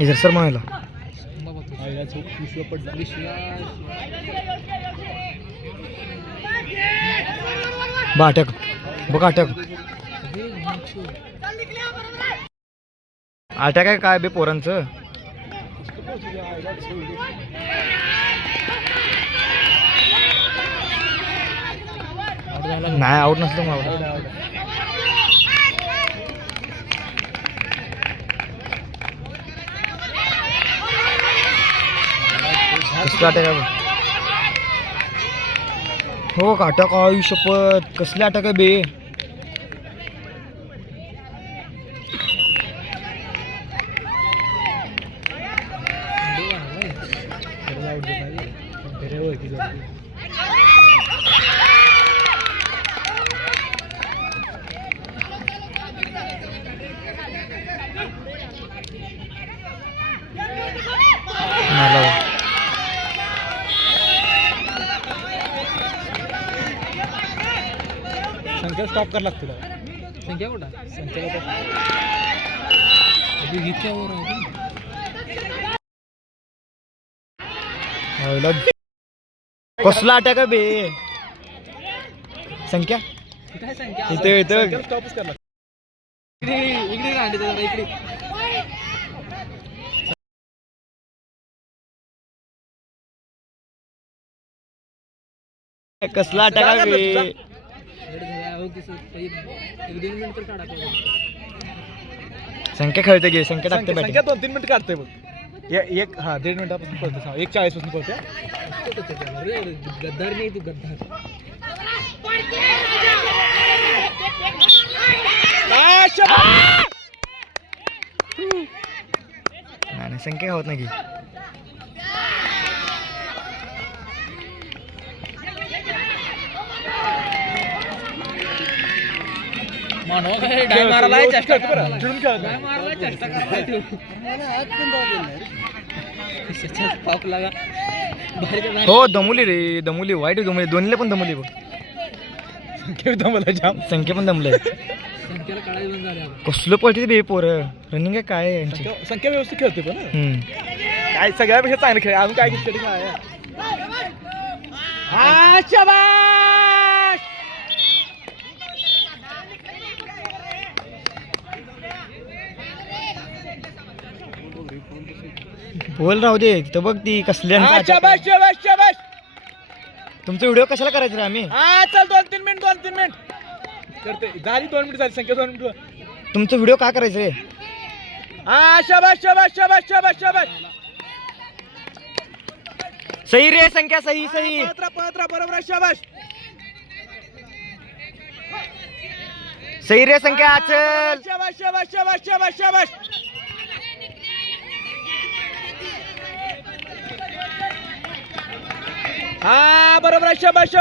इधर सर म्हणायला बाटक बघ अटक अटक आहे काय बे पोरांचं. नाही आउट नसलं मला कसलं अटक आहे हो का अटक आई शपथ कसली अटक आहे बे. संख्या स्टॉप करायला लागतो. संख्या कुठं संख्या कसला अटॅक आहे बे. संख्या इथे इथं स्टॉपच करायला इकडे इकडे कसला अटॅक आहे बे. संख्या खेळते घे संख्या टाकते संख्या 2-3 मिनिट काढते बघ. एक हा 1.5 मिनिटापासून पळते 1:40 पासून पळते. गद्दार नाही तू गद्दार. नाही संख्या होत नाही. हो दमवली रे दमवली वाईट दमवली दोन्हीला पण दमवली बघ. संख्या पण दमलंय. कसलं पळते बे पोरं रनिंग आहे काय यांची. संख्या व्यवस्थित खेळते पण काय सगळ्यापेक्षा चांगले खेळ अजून काय खेळते काय. बोल राहू दे तिथं बघ ती कसल्या. तुमचा व्हिडिओ कशाला करायचा रे आम्ही. चल 2-3 मिनिट करते झाली 2 मिनिट झाली संख्या 2 मिनिट. तुमचा व्हिडिओ का करायचं रे. शाबाश सही रे संख्या सही सही. पळत बरोबर शाबाश. सही रे संख्या चल. शाबाश हा बरोबर शाबाश.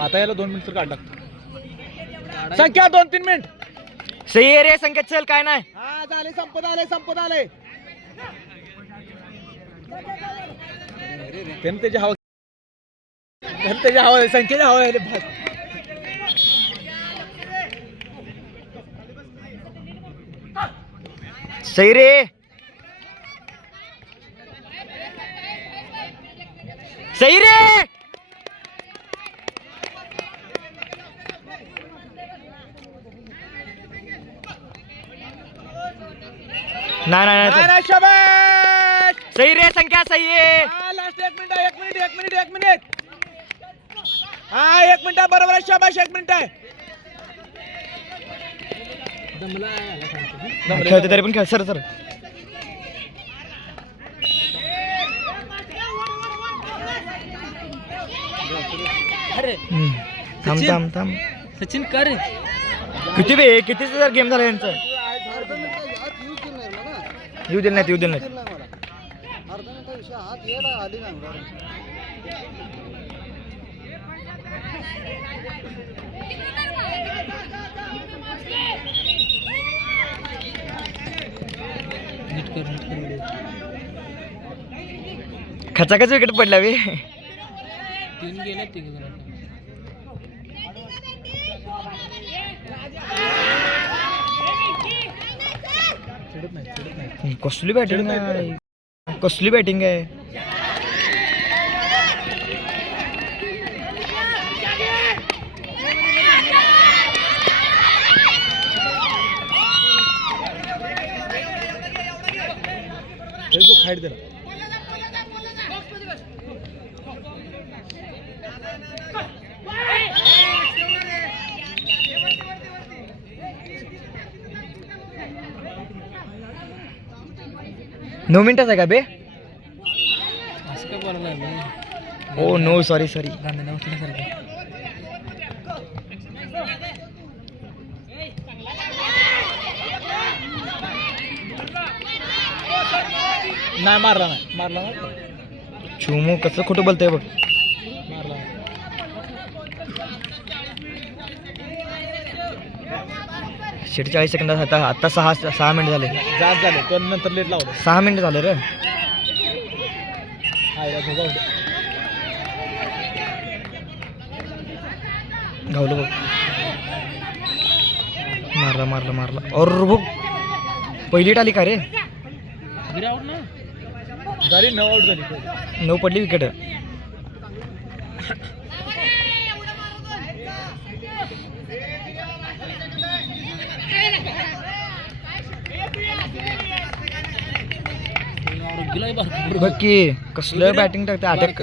आता याला 2 मिनिट काढ लागतो. संख्या 2-3 मिनिट. सही आहे रे संख्या चल काय नाही. हा झाले संपत आले. त्याच्या हवा संख्येच्या हवा आहे. सही रे सही रे. नाही शाबाश. सही रे संख्या सही आहे. Last 1 minute. हा 1 मिनिट बरोबर शाबाश. 1 मिनिट आहे. खेळते तरी पण खेळ सर थांब सचिन कर किती जर गेम झाला यांचं. येऊ दिल नाही. खचाखच विकेट पडला बे. 3 गेले. कसली बॅटिंग आहे, कसली बॅटिंग आहे. फाईट दिला. नऊ मिनिटाच आहे का बे. असं काय बोलायला ओ नो सॉरी सॉरी. नाही मारला नाही. चुमू कसं खोटं बोलतंय बघ. मारला. शेट 40 सेकंदात आता 6 मिनिट झाले. जास्त झालं पण नंतर लेट लावलं. 6 मिनिट झाले रे. गावलं बघ. मारला और बघ पहिली टाली का रे. झाली 9 आउट झाली. 9 पडली विकेट. बघ की कसलं बॅटिंग टाकते. अटॅक